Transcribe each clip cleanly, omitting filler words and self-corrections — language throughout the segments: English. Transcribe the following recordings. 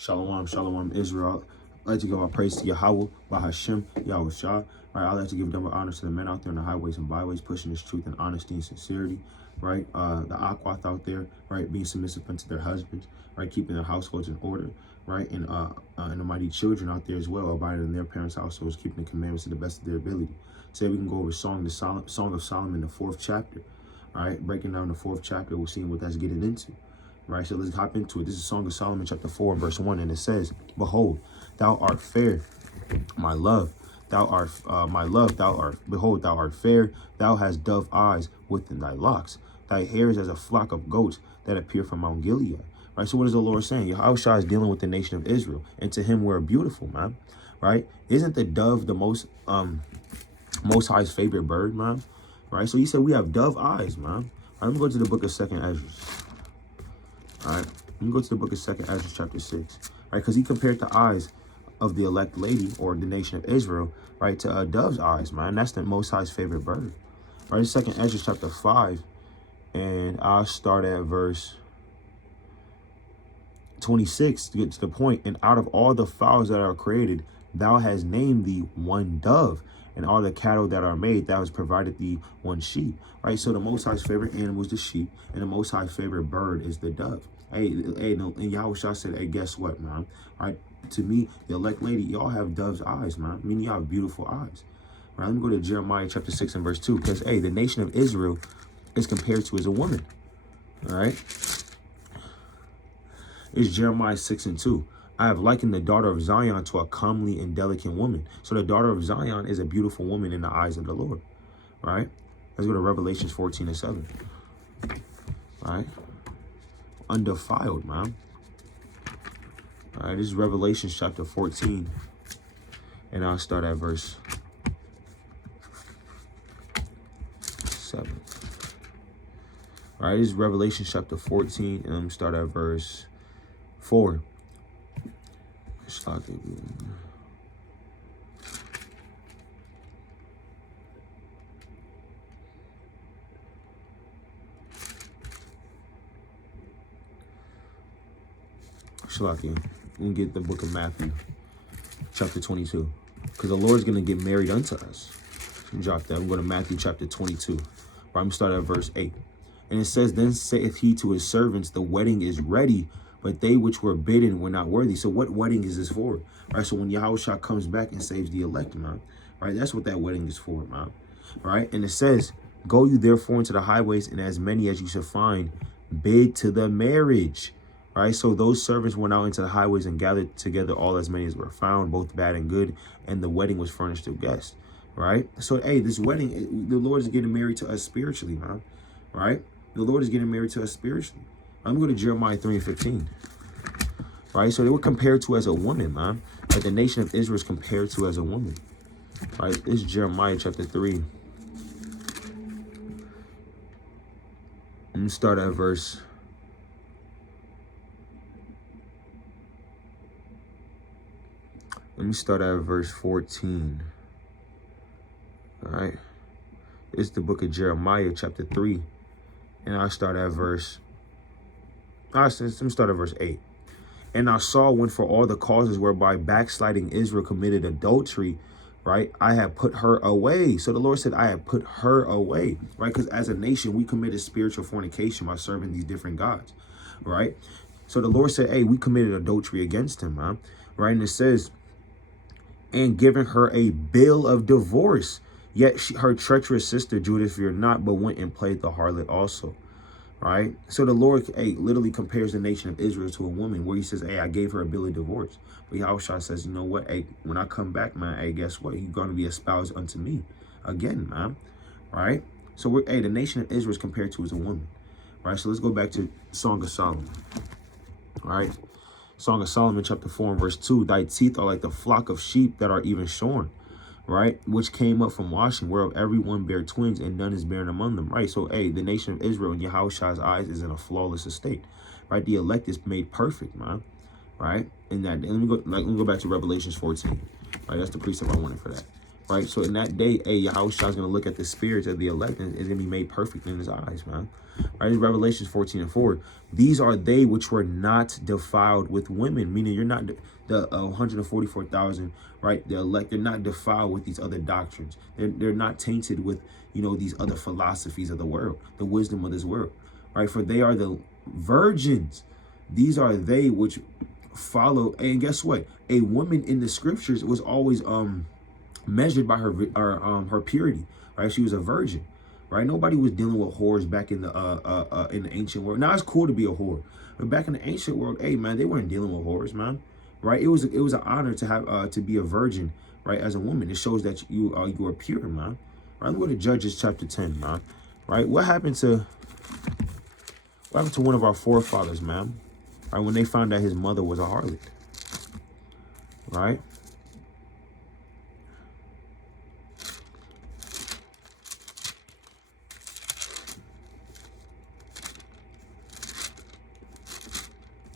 Shalom, shalom, Israel. I'd like to give our praise to Yahweh, Bahashem, Yahweh Shah. All right, I'd like to give double honors to the men out there on the highways and byways, pushing this truth and honesty and sincerity, right? The Aquath out there, right, being submissive unto their husbands, right, keeping their households in order, right? And the mighty children out there as well, abiding in their parents' households, keeping the commandments to the best of their ability. Today we can go over Song of Solomon, the 4th chapter, all right? Breaking down the 4th chapter, we'll see what that's getting into. Right, so let's hop into it. This is Song of Solomon, chapter 4, and verse 1, and it says, "Behold, thou art fair, my love. Thou art my love. Behold, thou art fair. Thou hast dove eyes within thy locks. Thy hair is as a flock of goats that appear from Mount Gilead." Right. So what is the Lord saying? Yahushua is dealing with the nation of Israel, and to him we're beautiful, man. Right? Isn't the dove the most High's favorite bird, man? Right. So he said we have dove eyes, man. All right, let me go to the book of 2nd Ezra. All right, let me go to the book of 2nd Ezra, chapter 6, right? Because he compared the eyes of the elect lady, or the nation of Israel, right, to a dove's eyes, man. That's the Most High's favorite bird, right? 2nd Ezra, chapter 5, and I'll start at verse 26 to get to the point. "And out of all the fowls that are created, thou hast named thee one dove, and all the cattle that are made, thou hast provided thee one sheep." Right, so the Most High's favorite animal is the sheep, and the Most High's favorite bird is the dove. And Yahushua said, "Hey, guess what, man? Right, to me, the elect lady, y'all have dove's eyes, man. I mean, y'all have beautiful eyes." Right, let me go to Jeremiah chapter 6 and verse 2, because the nation of Israel is compared to as a woman. All right, it's Jeremiah 6 and 2. "I have likened the daughter of Zion to a comely and delicate woman." So the daughter of Zion is a beautiful woman in the eyes of the Lord. Right? Let's go to Revelations 14 and 7. All right? Undefiled, man. All right, this is Revelation chapter 14. And I'll start at verse 7. All right, this is Revelation chapter 14. And I'm going to start at verse 4. Shalakia. We'll get the book of Matthew, chapter 22. Because the Lord's going to get married unto us. Drop that. I'm going to Matthew chapter 22. Right, I'm going to start at verse 8. "And it says, Then saith he to his servants, The wedding is ready, but they which were bidden were not worthy." So what wedding is this for? Right, so when Yahushua comes back and saves the elect, man, right, that's what that wedding is for, man. Right, and it says, "Go you therefore into the highways, and as many as you shall find, bid to the marriage." Right, so those servants went out into the highways and gathered together all as many as were found, both bad and good, and the wedding was furnished to guests. Right, so this wedding, the Lord is getting married to us spiritually, man. Right, the Lord is getting married to us spiritually. I'm going to Jeremiah 3 and 15. Right, so they were compared to as a woman, man. Like the nation of Israel is compared to as a woman. Right, this is Jeremiah chapter 3. Let me start at verse 14. All right. It's the book of Jeremiah, chapter 3. And I'll start at verse... let me start at verse 8. "And I saw when for all the causes whereby backsliding Israel committed adultery, right, I have put her away." So the Lord said, I have put her away, right? Because as a nation, we committed spiritual fornication by serving these different gods, right? So the Lord said, hey, we committed adultery against him, man. Right? And it says, "And given her a bill of divorce, yet her treacherous sister Judith feared not, but went and played the harlot also." Right? So the Lord, literally compares the nation of Israel to a woman, where he says, hey, I gave her a bill of divorce. But Yahushua says, you know what? Hey, when I come back, man, hey, guess what? You're going to be espoused unto me again, man. Right? So the nation of Israel is compared to as a woman. Right? So let's go back to Song of Solomon. All right? Song of Solomon, chapter 4 and verse 2. "Thy teeth are like the flock of sheep that are even shorn, right, which came up from washing, whereof every one bare twins, and none is barren among them." Right, so the nation of Israel in Yahushua's eyes is in a flawless estate. Right, the elect is made perfect, man. Right, and let me go back to Revelations 14. Right, that's the precept I wanted for that. right? So in that day, hey, Yahushua is going to look at the spirits of the elect and is going to be made perfect in his eyes, man. Right? In Revelations 14:4, these are they which were not defiled with women, meaning you're not the 144,000, right? The elect, they're not defiled with these other doctrines. They're not tainted with, these other philosophies of the world, the wisdom of this world, right? For they are the virgins. These are they which follow. And guess what? A woman in the scriptures was always measured by her purity, right? She was a virgin, right? Nobody was dealing with whores back in the ancient world. Now it's cool to be a whore, but back in the ancient world, hey man, they weren't dealing with whores, man, right? It was an honor to have to be a virgin, right? As a woman, it shows that you are pure, man. Right? Let's go to Judges chapter 10, man. Right? What happened to one of our forefathers, man? Right? When they found out his mother was a harlot, right?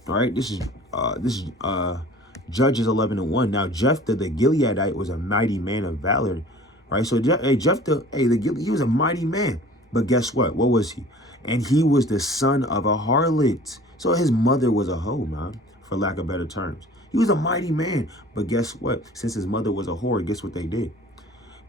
All right, this is Judges 11:1. Now Jephthah the Gileadite was a mighty man of valor, right? So Jephthah, he was a mighty man, but guess what? What was he? And he was the son of a harlot. So his mother was a hoe, man, for lack of better terms. He was a mighty man, but guess what? Since his mother was a whore, guess what they did?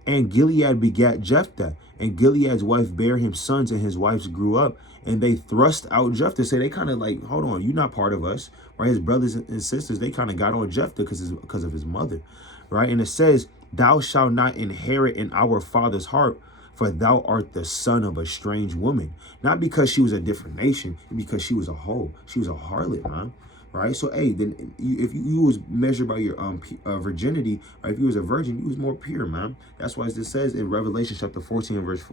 And Gilead begat Jephthah, and Gilead's wife bare him sons, and his wives grew up, and they thrust out Jephthah. So they kind of like, hold on, you're not part of us, right? His brothers and sisters, they kind of got on Jephthah because of his mother, right? And it says, thou shalt not inherit in our father's heart, for thou art the son of a strange woman. Not because she was a different nation, because she was a hoe. She was a harlot, man. Right, so hey, then if you was measured by your virginity, or if you was a virgin, you was more pure, man. That's why it says in Revelation chapter 14 verse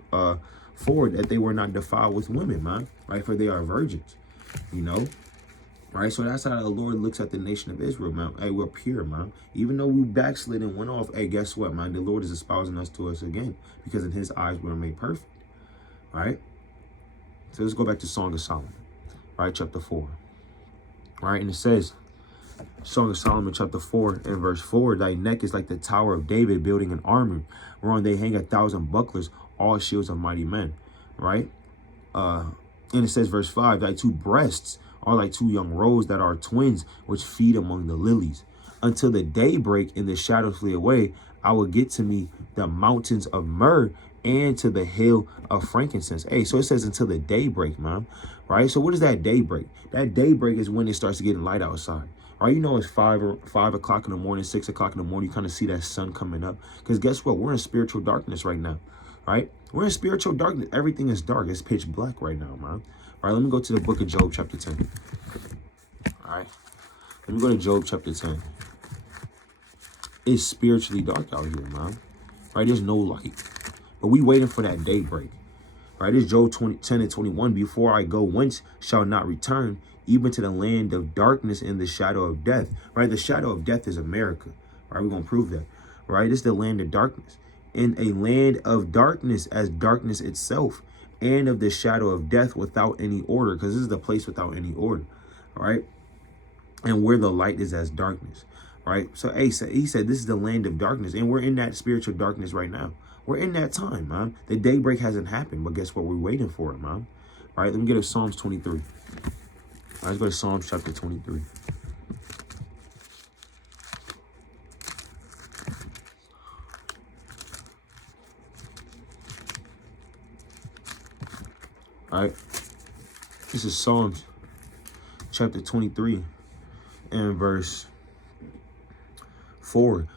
4 that they were not defiled with women, man. Right, for they are virgins, Right, so that's how the Lord looks at the nation of Israel, man. Hey, we're pure, man. Even though we backslid and went off, hey, guess what, man? The Lord is espousing us to us again, because in His eyes we are made perfect. Right. So let's go back to Song of Solomon, right, chapter 4. All right, and it says, Song of Solomon, chapter 4, and verse 4, thy neck is like the tower of David building an armor, whereon they hang 1,000 bucklers, all shields of mighty men. Right? And it says, verse 5, thy two breasts are like two young roes that are twins, which feed among the lilies. Until the day break and the shadows flee away, I will get to me the mountains of myrrh and to the hill of frankincense. Hey, so it says until the day break, man. Right? So what is that daybreak? That daybreak is when it starts getting light outside. Right? It's 5 o'clock in the morning, 6 o'clock in the morning. You kind of see that sun coming up. Because guess what? We're in spiritual darkness right now. Right? We're in spiritual darkness. Everything is dark. It's pitch black right now, man. All right, let me go to the book of Job, chapter 10. All right. Let me go to Job, chapter 10. It's spiritually dark out here, man. Right? There's no light. But we waiting for that daybreak. Right, it's Job 10:21. Before I go, whence shall not return, even to the land of darkness and the shadow of death. Right, the shadow of death is America. Right, we're gonna prove that. Right, it's the land of darkness. In a land of darkness as darkness itself, and of the shadow of death without any order, because this is the place without any order. All right, and where the light is as darkness. Right, so he said this is the land of darkness, and we're in that spiritual darkness right now. We're in that time, man. The daybreak hasn't happened, but guess what? We're waiting for it, man. All right, let me get to Psalms 23. All right, let's go to Psalms chapter 23. All right, this is Psalms chapter 23 and verse 4.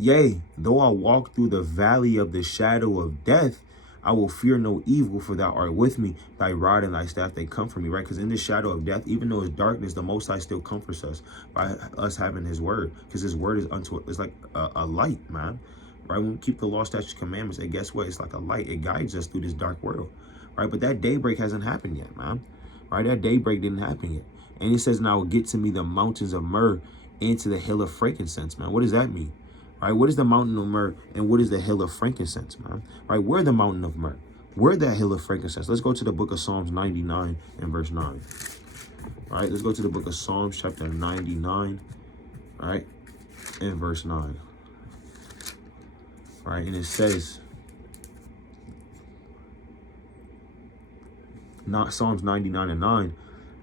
Yea, though I walk through the valley of the shadow of death, I will fear no evil, for thou art with me. Thy rod and thy staff, they comfort me, right? Because in the shadow of death, even though it's darkness, the Most High still comforts us by us having His word, because His word is like a light, man. Right? When we keep the law, statutes, commandments, and guess what? It's like a light. It guides us through this dark world, right? But that daybreak hasn't happened yet, man. Right? That daybreak didn't happen yet. And He says, now get to me the mountains of myrrh and to the hill of frankincense, man. What does that mean? Right, what is the mountain of myrrh and what is the hill of frankincense, man? Right, we're the mountain of myrrh. We're that hill of frankincense. Let's go to the book of Psalms 99 and verse 9. All right, let's go to the book of Psalms chapter 99, all right, and verse 9. right? And it says, not Psalms 99:9,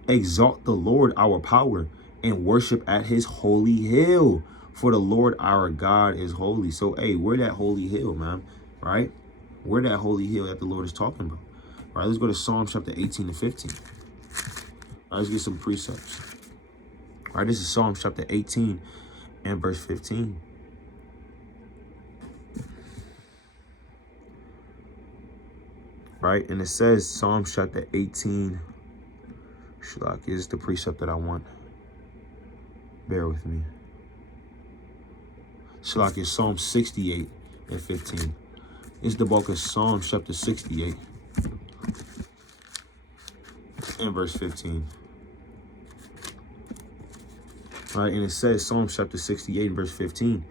exalt the Lord our power and worship at his holy hill. For the Lord our God is holy. So, hey, we're that holy hill, man, right? We're that holy hill that the Lord is talking about. All right, let's go to Psalms chapter 18 and 15. All right, let's get some precepts. All right, this is Psalms chapter 18 and verse 15. Right, and it says, Psalms chapter 18. Shalak is the precept that I want. Bear with me. Shalak is Psalm 68 and 15. It's the bulk of Psalms chapter 68 and verse 15. Right, and it says, Psalms chapter 68 and verse 15.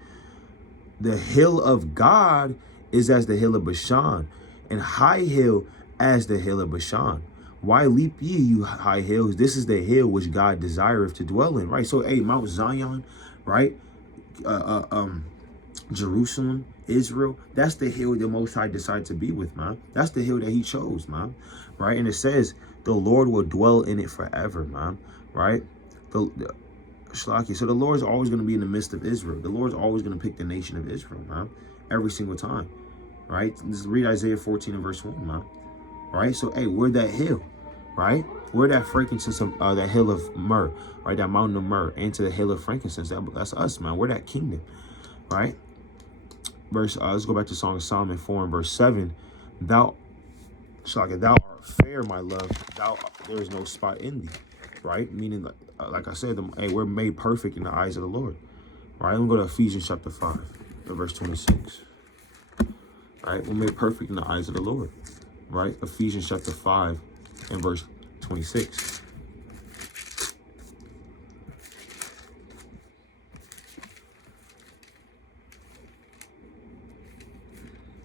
The hill of God is as the hill of Bashan, and high hill as the hill of Bashan. Why leap ye, you high hills? This is the hill which God desireth to dwell in. Right. So, hey, Mount Zion, right? Jerusalem, Israel. That's the hill the Most High decided to be with, man. That's the hill that He chose, man. Right. And it says the Lord will dwell in it forever, man. Right. So the Lord's always going to be in the midst of Israel. The Lord's always going to pick the nation of Israel, man. Every single time. Right. Just read Isaiah 14 and verse 1, man. Right. So, hey, we're that hill. Right? We're that frankincense of that hill of myrrh, right? That mountain of myrrh, and to the hill of frankincense. That's us, man. We're that kingdom, right? Let's go back to Song of Solomon 4 and verse 7. Thou art fair, my love. There is no spot in thee, right? Meaning, like I said, hey, we're made perfect in the eyes of the Lord, right? Let me go to Ephesians chapter 5, verse 26. Right? We're made perfect in the eyes of the Lord, right? Ephesians chapter 5 and verse 26.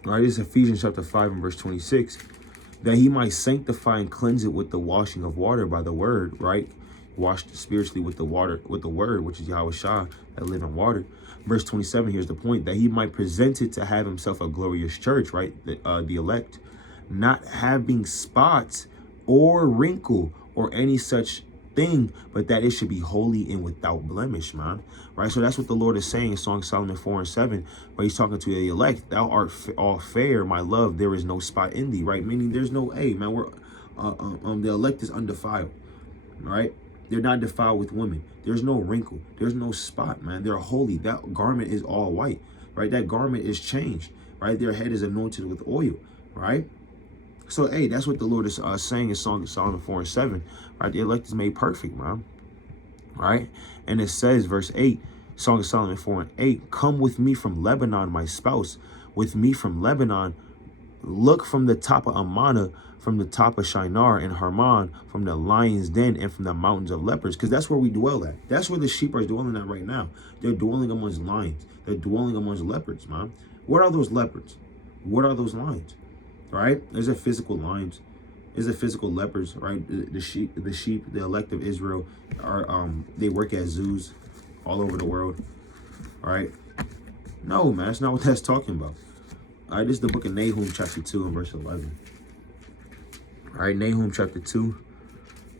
All right, this is Ephesians chapter 5 and verse 26. That he might sanctify and cleanse it with the washing of water by the word, right? Washed spiritually with the water, with the word, which is Yahweh Shah, that living water. Verse 27, here's the point, that he might present it to have himself a glorious church, right? The elect, not having spots or wrinkle or any such thing, but that it should be holy and without blemish, man. Right? So that's what the Lord is saying in Song of Solomon 4 and 7, where he's talking to the elect. Thou art all fair, my love. There is no spot in thee, right? Meaning there's no, hey, man, we're, the elect is undefiled, right? They're not defiled with women. There's no wrinkle. There's no spot, man. They're holy. That garment is all white, right? That garment is changed, right? Their head is anointed with oil, right? So, hey, that's what the Lord is saying in Song of Solomon 4 and 7, right? The elect is made perfect, man, right? And it says, verse 8, Song of Solomon 4 and 8, come with me from Lebanon, my spouse, with me from Lebanon. Look from the top of Amana, from the top of Shinar and Hermon, from the lion's den and from the mountains of leopards, because that's where we dwell at. That's where the sheep are dwelling at right now. They're dwelling amongst lions. They're dwelling amongst leopards, man. What are those leopards? What are those lions? Right? There's a physical lions. There's a physical leopards, right? The sheep, the elect of Israel are they work at zoos all over the world. All right. No, man, that's not what that's talking about. All right, this is the book of Nahum, chapter 2 and verse 11. All right, Nahum chapter 2,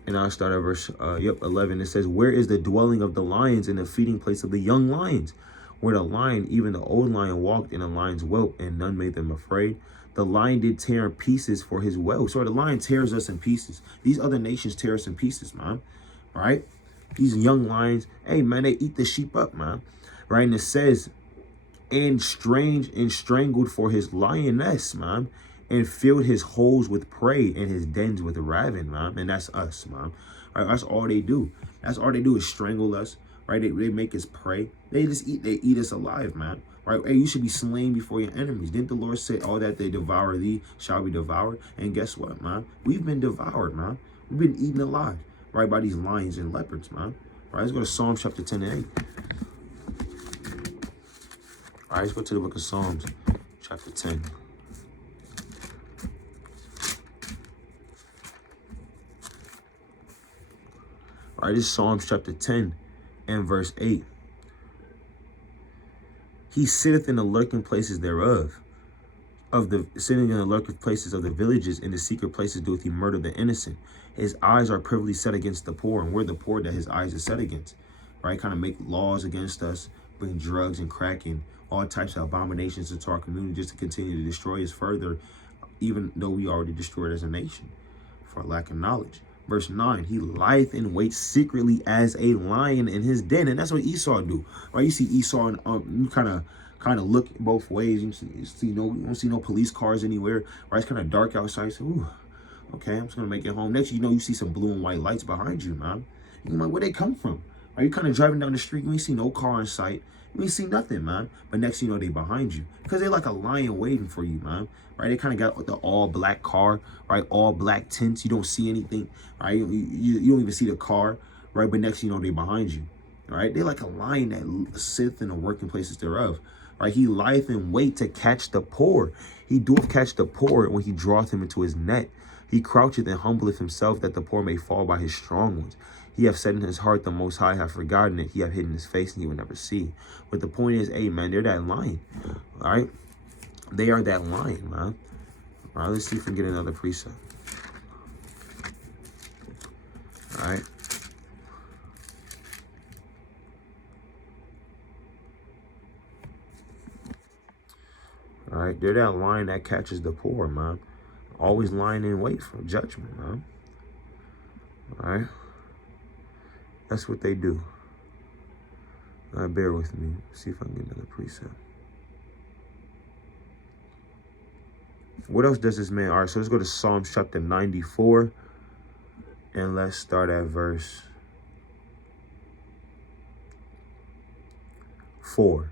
and I'll start at verse 11. It says, where is the dwelling of the lions and the feeding place of the young lions? Where the lion, even the old lion, walked in a lion's whelp, and none made them afraid. The lion did tear in pieces for his whelp. So the lion tears us in pieces. These other nations tear us in pieces, man. All right? These young lions, hey, man, they eat the sheep up, man. Right? And it says, and strangled for his lioness, man, and filled his holes with prey and his dens with ravin, man. And that's us, man. Right, that's all they do. That's all they do is strangle us, right? They make us prey. They eat us alive, man. Right? Hey, you should be slain before your enemies. Didn't the Lord say, all that they devour thee shall be devoured? And guess what, man? We've been devoured, man. We've been eaten alive, right, by these lions and leopards, man. All right, let's go to Psalm chapter 10 and 8. All right, let's go to the book of Psalms, chapter 10. All right, this is Psalms chapter 10 and verse 8. He sitteth in the lurking places thereof. Sitting in the lurking places of the villages, in the secret places doeth he murder the innocent. His eyes are privily set against the poor, and we're the poor that his eyes are set against. Right? Kind of make laws against us, bring drugs and cracking, all types of abominations into our community just to continue to destroy us further, even though we already destroyed as a nation for lack of knowledge. Verse 9, he lieth in wait secretly as a lion in his den. And that's what Esau do. Right? You see Esau, and you kind of look both ways. You don't see no police cars anywhere. Right? It's kind of dark outside. So, ooh, okay, I'm just going to make it home. Next, you see some blue and white lights behind you, man. You're like, where they come from? Are you kind of driving down the street? You ain't see no car in sight. You ain't see nothing, man. But next thing you know, they behind you. Because they're like a lion waiting for you, man. Right? They kind of got the all black car, right? All black tints. You don't see anything, right? You don't even see the car, right? But next thing you know, they behind you, right? They're like a lion that sitteth in the working places thereof, right? He lieth in wait to catch the poor. He doeth catch the poor when he draweth him into his net. He croucheth and humbleth himself that the poor may fall by his strong ones. He hath said in his heart, the Most High hath forgotten it. He hath hidden his face, and he will never see. But the point is, hey, man, they're that lion, all right? They are that lion, man. All right, let's see if we can get another precept. All right. All right, they're that lion that catches the poor, man. Always lying in wait for judgment, man. All right. That's what they do. All right, bear with me. See if I can get another precept. What else does this man? All right, so let's go to Psalms chapter 94. And let's start at verse 4.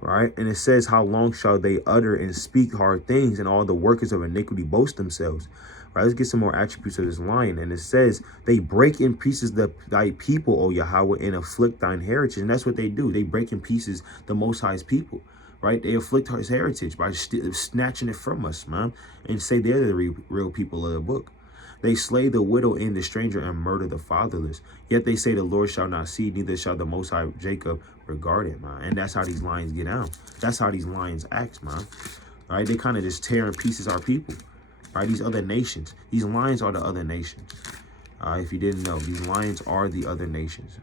Right? And it says, how long shall they utter and speak hard things, and all the workers of iniquity boast themselves? Right, let's get some more attributes of this lion. And it says, they break in pieces thy people, O Yahweh, and afflict thine heritage. And that's what they do. They break in pieces the Most High's people. Right? They afflict his heritage by snatching it from us, man. And say they're the real people of the book. They slay the widow and the stranger and murder the fatherless. Yet they say the Lord shall not see, neither shall the Most High Jacob regard it, man. And that's how these lions get out. That's how these lions act, man. All right? They kind of just tear in pieces our people. Right? These other nations. These lions are the other nations. If you didn't know, these lions are the other nations.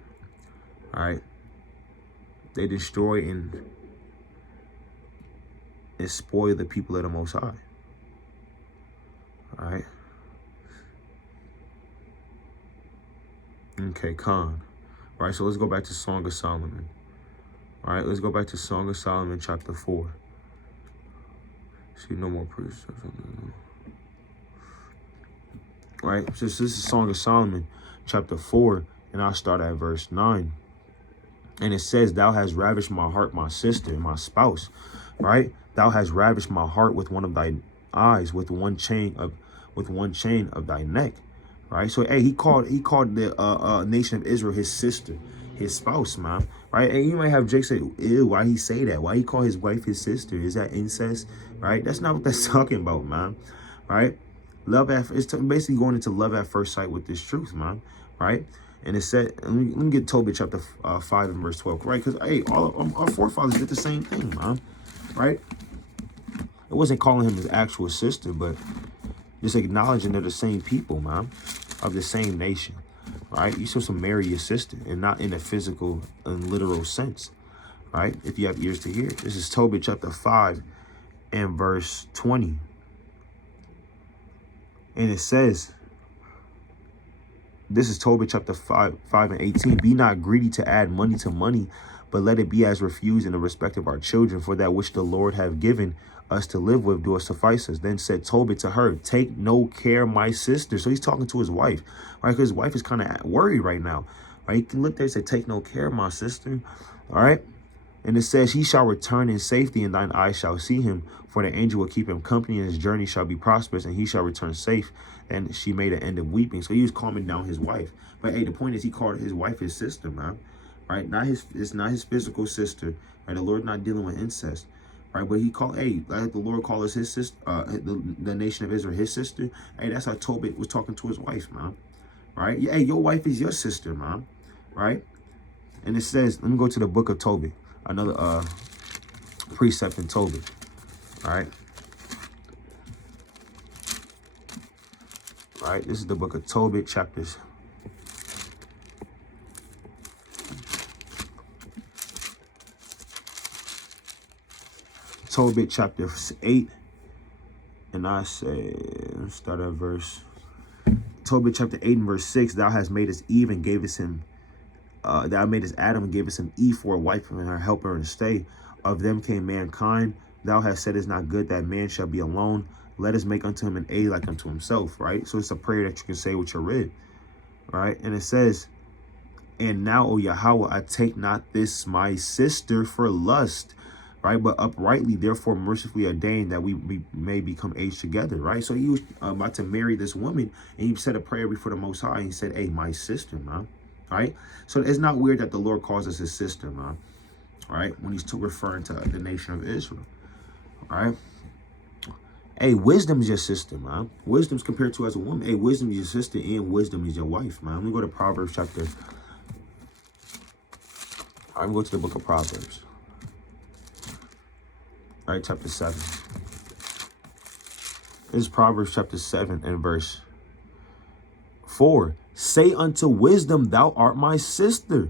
All right? They destroy and spoil the people of the Most High. All right? Okay, Khan. All right, so let's go back to Song of Solomon. All right, let's go back to Song of Solomon, chapter 4. See, no more proofs. All right, so this is Song of Solomon, chapter 4, and I'll start at verse 9. And it says, thou hast ravished my heart, my sister, my spouse. Right? Thou hast ravished my heart with one of thy eyes, with one chain of thy neck. Right? So, hey, he called the nation of Israel his sister, his spouse, man. Right? And you might have Jake say, ew, why he say that? Why he call his wife his sister? Is that incest? Right? That's not what that's talking about, man. Right? It's basically going into love at first sight with this truth, man. Right? And it said, let me get Tobit chapter 5 and verse 12, right? Because, hey, all our forefathers did the same thing, man. Right? It wasn't calling him his actual sister, but just acknowledging they're the same people, man, of the same nation, right? You're supposed to marry your sister, and not in a physical and literal sense, right? If you have ears to hear. This is Tobit chapter 5 and verse 20. And it says, this is Tobit chapter 5 and 18. Be not greedy to add money to money, but let it be as refused in the respect of our children, for that which the Lord have given us to live with doeth suffice us. Then said Tobit to her, take no care, my sister. So he's talking to his wife, right? Because his wife is kind of worried right now, right? He can look there and say, take no care, my sister, all right? And it says, he shall return in safety, and thine eyes shall see him, for the angel will keep him company, and his journey shall be prosperous, and he shall return safe. And she made an end of weeping. So he was calming down his wife. But hey, the point is, he called his wife his sister, man. Right? It's not his physical sister. Right? The Lord not dealing with incest. Right? But he called, hey, like the Lord called us his sister, the nation of Israel his sister. Hey, that's how Tobit was talking to his wife, man. Right? Yeah, hey, your wife is your sister, man. Right? And it says, let me go to the book of Tobit. Another precept and Tobit. All right. All right. This is the book of Tobit, chapters. Tobit, chapter 8. And I say, let's start at verse. Tobit, chapter 8 and verse 6. Thou hast made us Eve and gave us him. Thou made us Adam and gave us him Eve for a wife and her helper and stay. Of them came mankind. Thou hast said it's not good that man shall be alone. Let us make unto him an aid like unto himself, right? So it's a prayer that you can say with your rib, right? And it says, and now, O Yahweh, I take not this my sister for lust, right? But uprightly, therefore, mercifully ordained that we may become aged together, right? So he was about to marry this woman, and he said a prayer before the Most High, and he said, hey, my sister, man, right? So it's not weird that the Lord calls us his sister, man, right? When he's referring to the nation of Israel, right? Hey, wisdom is your sister, man. Wisdom's compared to as a woman. Hey, wisdom is your sister and wisdom is your wife, man. Let me go to Proverbs chapter. I'm going to go to the book of Proverbs. All right, chapter 7. This is Proverbs chapter 7 and verse 4. Say unto wisdom, thou art my sister,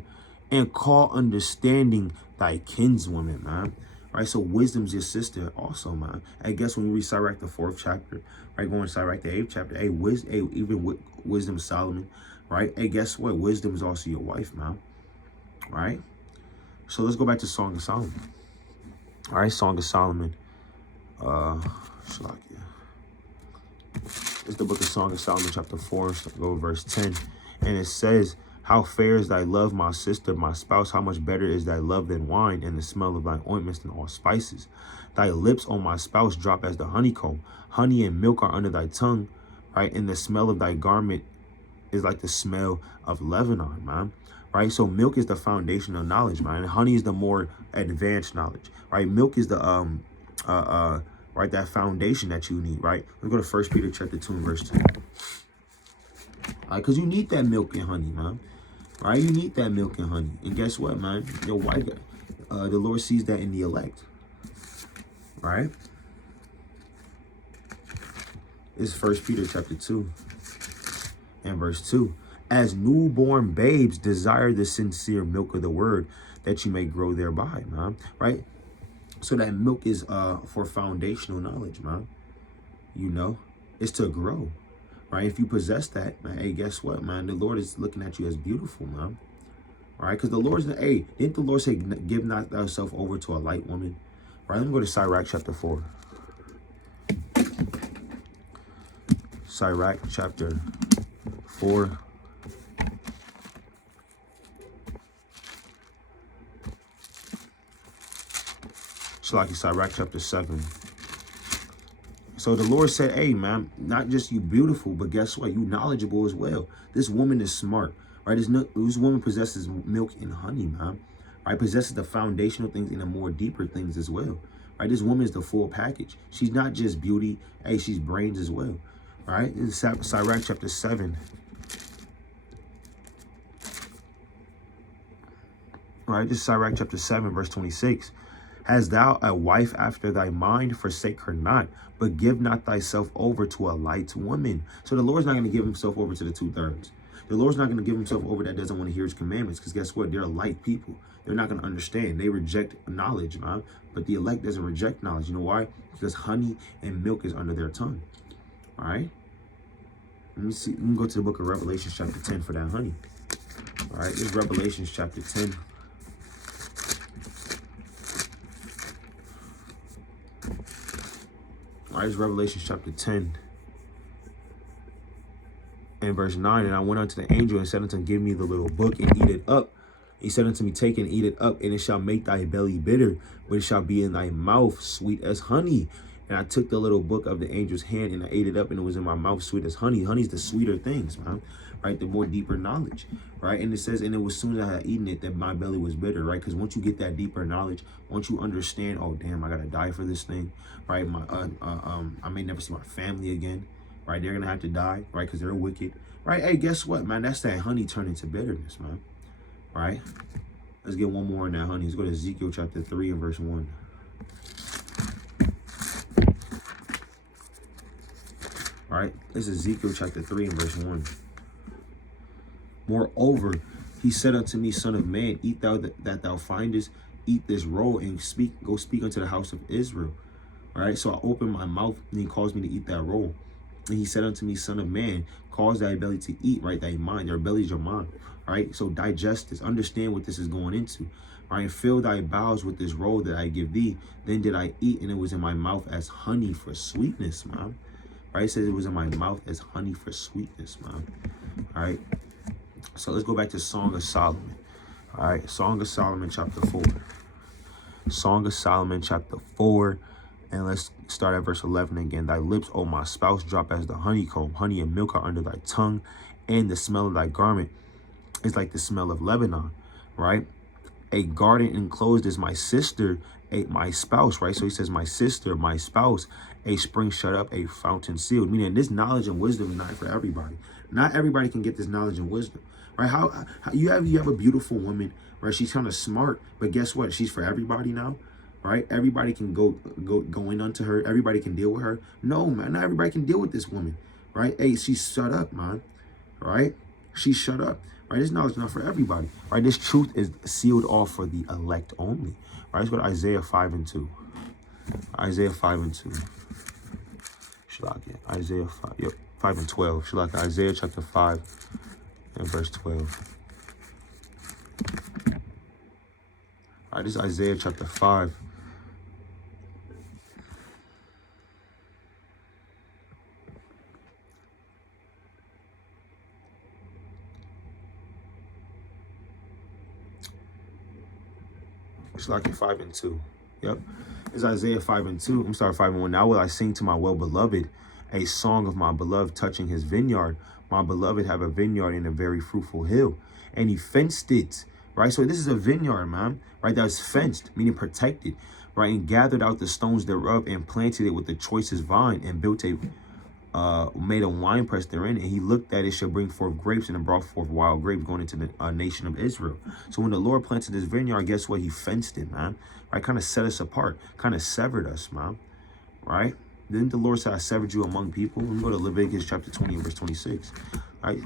and call understanding thy kinswoman, man. Right, so wisdom's your sister also, man. I guess when we read Sirach, the 4th chapter, right, going to Sirach, the 8th chapter, hey, even wisdom Solomon, right? Hey, guess what? Wisdom is also your wife, man. Right? So let's go back to Song of Solomon. All right, Song of Solomon. It's the book of Song of Solomon, chapter 4, go verse 10. And it says, how fair is thy love, my sister, my spouse? How much better is thy love than wine, and the smell of thy ointments than all spices? Thy lips, O my spouse, drop as the honeycomb. Honey and milk are under thy tongue, right? And the smell of thy garment is like the smell of Lebanon, man. Right? So milk is the foundation of knowledge, man. And honey is the more advanced knowledge, right? Milk is the right, that foundation that you need, right? Let's go to 1 Peter chapter 2 and verse 2. Because you need that milk and honey, man. Right? You need that milk and honey. And guess what, man? Your wife, the Lord sees that in the elect. Right? It's 1 Peter chapter 2 and verse 2. As newborn babes desire the sincere milk of the word, that you may grow thereby, man. Right? So that milk is for foundational knowledge, man. You know, it's to grow. Right? If you possess that, man, hey, guess what, man? The Lord is looking at you as beautiful, man. All right? Because the Lord's, hey, didn't the Lord say, give not thyself over to a light woman? Right? Let me go to Sirach chapter 4. Sirach chapter 4. Sirach chapter 7. So the Lord said, hey, man, not just you beautiful, but guess what? You knowledgeable as well. This woman is smart, right? This woman possesses milk and honey, man. Right? Possesses the foundational things and the more deeper things as well. Right? This woman is the full package. She's not just beauty. Hey, she's brains as well. Right? This is Sirach chapter 7. All right? This is Sirach chapter 7, verse 26. Hast thou a wife after thy mind? Forsake her not, but give not thyself over to a light woman. So the Lord's not going to give himself over to the 2/3. The Lord's not going to give himself over that doesn't want to hear his commandments, because guess what? They're light people. They're not going to understand. They reject knowledge, man. But the elect doesn't reject knowledge. You know why? Because honey and milk is under their tongue. All right? Let me see. Let me go to the book of Revelation chapter 10 for that honey. All right? This is Revelation chapter 10. All right, it's Revelation chapter 10 and verse 9. And I went unto the angel and said unto him, give me the little book and eat it up. He said unto me, take and eat it up, and it shall make thy belly bitter, but it shall be in thy mouth sweet as honey. And I took the little book of the angel's hand and I ate it up, and it was in my mouth sweet as honey. Honey's the sweeter things, man. Right? The more deeper knowledge. Right? And it says, and it was soon as I had eaten it that my belly was bitter. Right? Because once you get that deeper knowledge, once you understand, oh damn, I gotta die for this thing. Right? I may never see my family again. Right? They're gonna have to die. Right? Because they're wicked. Right? Hey, guess what, man? That's that honey turning to bitterness, man. Right? Let's get one more on that honey. Let's go to Ezekiel chapter 3 and verse 1. All right, this is Ezekiel chapter 3 and verse 1. Moreover, he said unto me, Son of man, eat thou that thou findest, eat this roll, and go speak unto the house of Israel. All right, so I opened my mouth, and he caused me to eat that roll. And he said unto me, Son of man, cause thy belly to eat, right? Thy mind, your belly is your mind. All right, so digest this, understand what this is going into. All right, fill thy bowels with this roll that I give thee. Then did I eat, and it was in my mouth as honey for sweetness, man. Right, it says it was in my mouth as honey for sweetness, man. All right, so let's go back to Song of Solomon. All right, Song of Solomon chapter 4. Song of Solomon chapter 4, and let's start at verse 11 again. Thy lips, O my spouse, drop as the honeycomb. Honey and milk are under thy tongue, and the smell of thy garment is like the smell of Lebanon, right? A garden enclosed is my sister, my spouse, right? So he says, my sister, my spouse, a spring shut up, a fountain sealed. Meaning this knowledge and wisdom is not for everybody. Not everybody can get this knowledge and wisdom, right? How you have a beautiful woman, right? She's kind of smart, but guess what? She's for everybody now, right? Everybody can go in unto her. Everybody can deal with her. No, man, not everybody can deal with this woman, right? Hey, she's shut up, man, right? She's shut up. Right, this knowledge is not for everybody. Right, this truth is sealed off for the elect only. Right, let's go to Isaiah 5 and 2. Isaiah 5 and 2. Shalakia. Isaiah 5. Yep, 5 and 12. Shalakia. Isaiah chapter 5 and verse 12. All right, this is Isaiah chapter 5. Shalakia 5 and 2. Yep. It's Isaiah 5 and 2. I'm sorry, 5 and 1. Now will I sing to my well-beloved a song of my beloved touching his vineyard. My beloved have a vineyard in a very fruitful hill, and he fenced it. Right? So this is a vineyard, man. Right? That's fenced, meaning protected. Right? And gathered out the stones thereof and planted it with the choicest vine and built made a wine press therein, and he looked that it should bring forth grapes, and it brought forth wild grapes, going into the nation of Israel. So when the Lord planted this vineyard, guess what? He fenced it, man. Right? Kind of set us apart, kind of severed us, man. Right? Didn't the Lord say, I severed you among people? Let me go to Leviticus chapter 20 and verse 26. Right?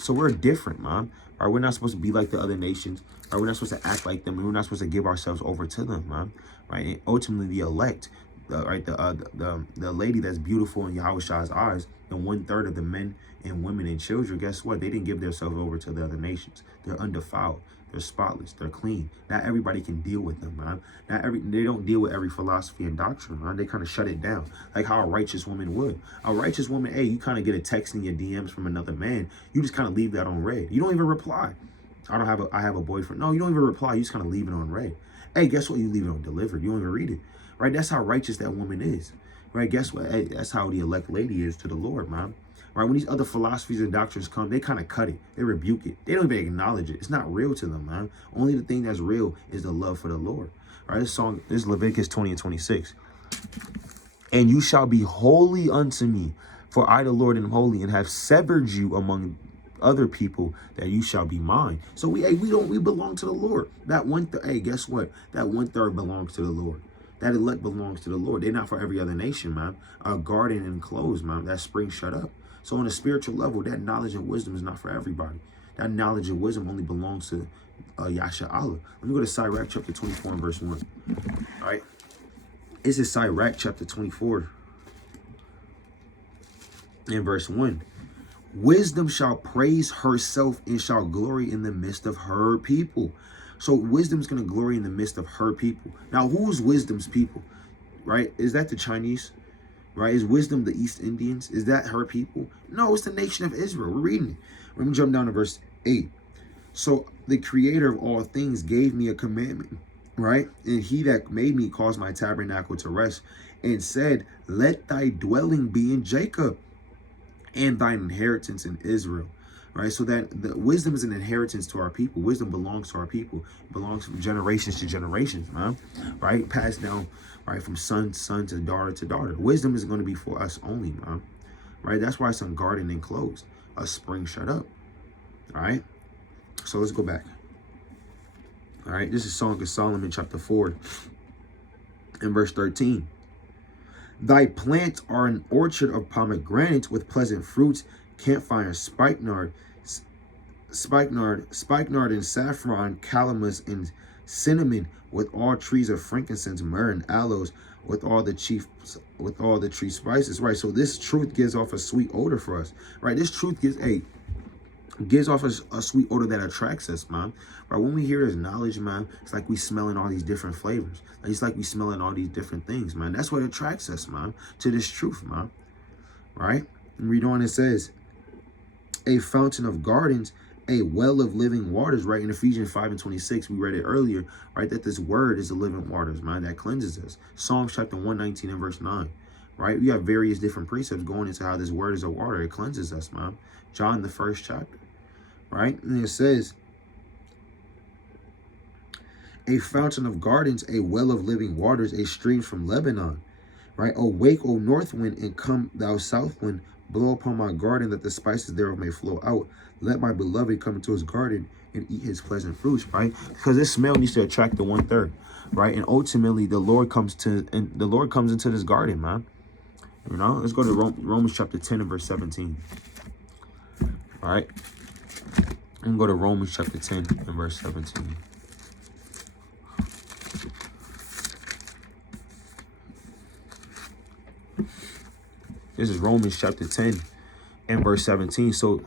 So we're different, man. Right? We're not supposed to be like the other nations. Right? We're not supposed to act like them, and we're not supposed to give ourselves over to them, man. Right? And ultimately, the elect, the lady that's beautiful in Yahweh's eyes, the 1/3 of the men and women and children, guess what? They didn't give themselves over to the other nations. They're undefiled. They're spotless. They're clean. Not everybody can deal with them, man. They don't deal with every philosophy and doctrine, man. They kind of shut it down, like how a righteous woman would. A righteous woman, hey, you kind of get a text in your DMs from another man. You just kind of leave that on read. You don't even reply. I have a boyfriend. No, you don't even reply. You just kind of leave it on read. Hey, guess what? You leave it on delivered. You don't even read it. Right? That's how righteous that woman is. Right? Guess what? Hey, that's how the elect lady is to the Lord, man. Right? When these other philosophies and doctrines come, they kind of cut it. They rebuke it. They don't even acknowledge it. It's not real to them, man. Only the thing that's real is the love for the Lord. All right? This is Leviticus 20 and 26. And you shall be holy unto me, for I, the Lord, am holy, and have severed you among other people, that you shall be mine. So we belong to the Lord. That hey, guess what? That 1/3 belongs to the Lord. That elect belongs to the Lord. They're not for every other nation, man. A garden enclosed, man. That spring shut up. So on a spiritual level, that knowledge and wisdom is not for everybody. That knowledge and wisdom only belongs to Yasha Allah. Let me go to Sirach chapter 24 and verse 1. All right. This is Sirach chapter 24 and verse 1. Wisdom shall praise herself and shall glory in the midst of her people. So wisdom's going to glory in the midst of her people. Now, who's wisdom's people? Right? Is that the Chinese? Right? Is wisdom the East Indians? Is that her people? No, it's the nation of Israel. We're reading it. Let me jump down to verse 8. So the creator of all things gave me a commandment, right? And he that made me caused my tabernacle to rest, and said, let thy dwelling be in Jacob, and thine inheritance in Israel. Right? So that the wisdom is an inheritance to our people. Wisdom belongs to our people. It belongs from generations to generations, man. Right? Passed down, right, from son to daughter to daughter. Wisdom is going to be for us only, man. Right? That's why it's a garden enclosed, a spring shut up. All right? So let's go back. All right? This is Song of Solomon chapter 4 In verse 13, thy plants are an orchard of pomegranates with pleasant fruits, camphire, spikenard, and saffron, calamus, and cinnamon, with all trees of frankincense, myrrh, and aloes, with all the tree spices. Right. So this truth gives off a sweet odor for us. Right. This truth gives off a sweet odor that attracts us, man. Right. When we hear this knowledge, man, it's like we smelling all these different flavors. It's like we smelling all these different things, man. That's what attracts us, man, to this truth, man. Right. And read on. It says, a fountain of gardens, a well of living waters. Right. In Ephesians 5:26, we read it earlier. Right. That this word is the living waters, man, that cleanses us. Psalms chapter 119 and verse 9. Right. We have various different precepts going into how this word is a water. It cleanses us, man. John, the 1st chapter. Right. And it says, a fountain of gardens, a well of living waters, a stream from Lebanon. Right. Awake, O north wind, and come, thou south wind. Blow upon my garden, that the spices thereof may flow out. Let my beloved come into his garden and eat his pleasant fruits. Right. Because this smell needs to attract the 1/3. Right. And ultimately, the Lord comes into this garden, man. You know, let's go to Romans chapter 10 and verse 17. All right. And go to Romans chapter 10 and verse 17. This is Romans chapter 10 and verse 17. So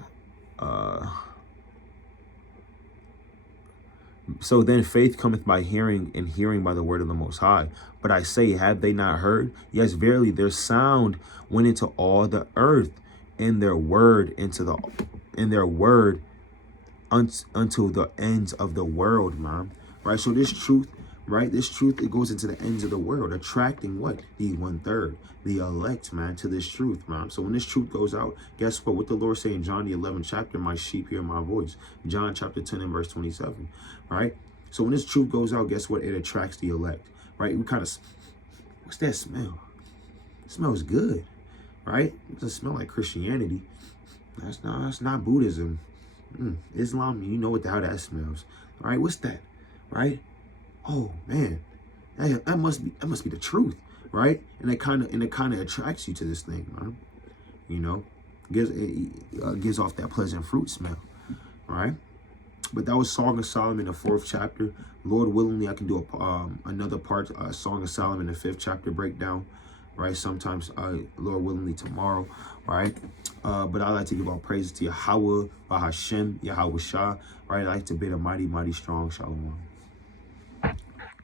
then faith cometh by hearing, and hearing by the word of the Most High. But I say, have they not heard? Yes, verily, their sound went into all the earth, and their word unto the ends of the world, man. Right. So this truth, right? This truth, it goes into the ends of the world, attracting what? The 1/3, the elect, man, to this truth, man. So when this truth goes out, guess what? What the Lord say in John the 11th chapter, my sheep hear my voice. John chapter 10 and verse 27, right? So when this truth goes out, guess what? It attracts the elect, right? We kind of, what's that smell? It smells good, right? It doesn't smell like Christianity. That's not Buddhism. Islam, you know how that smells. All right, what's that? Right? Oh man, that must be the truth, right? And it kind of attracts you to this thing, man. You know, gives off that pleasant fruit smell, right? But that was Song of Solomon, the 4th chapter. Lord willingly, I can do another part, Song of Solomon, the 5th chapter breakdown, right? Sometimes, Lord willingly, tomorrow, right? But I like to give all praises to Yahweh, Bahashem, Yahweh Shah, right? I like to bid a mighty, mighty strong shalom.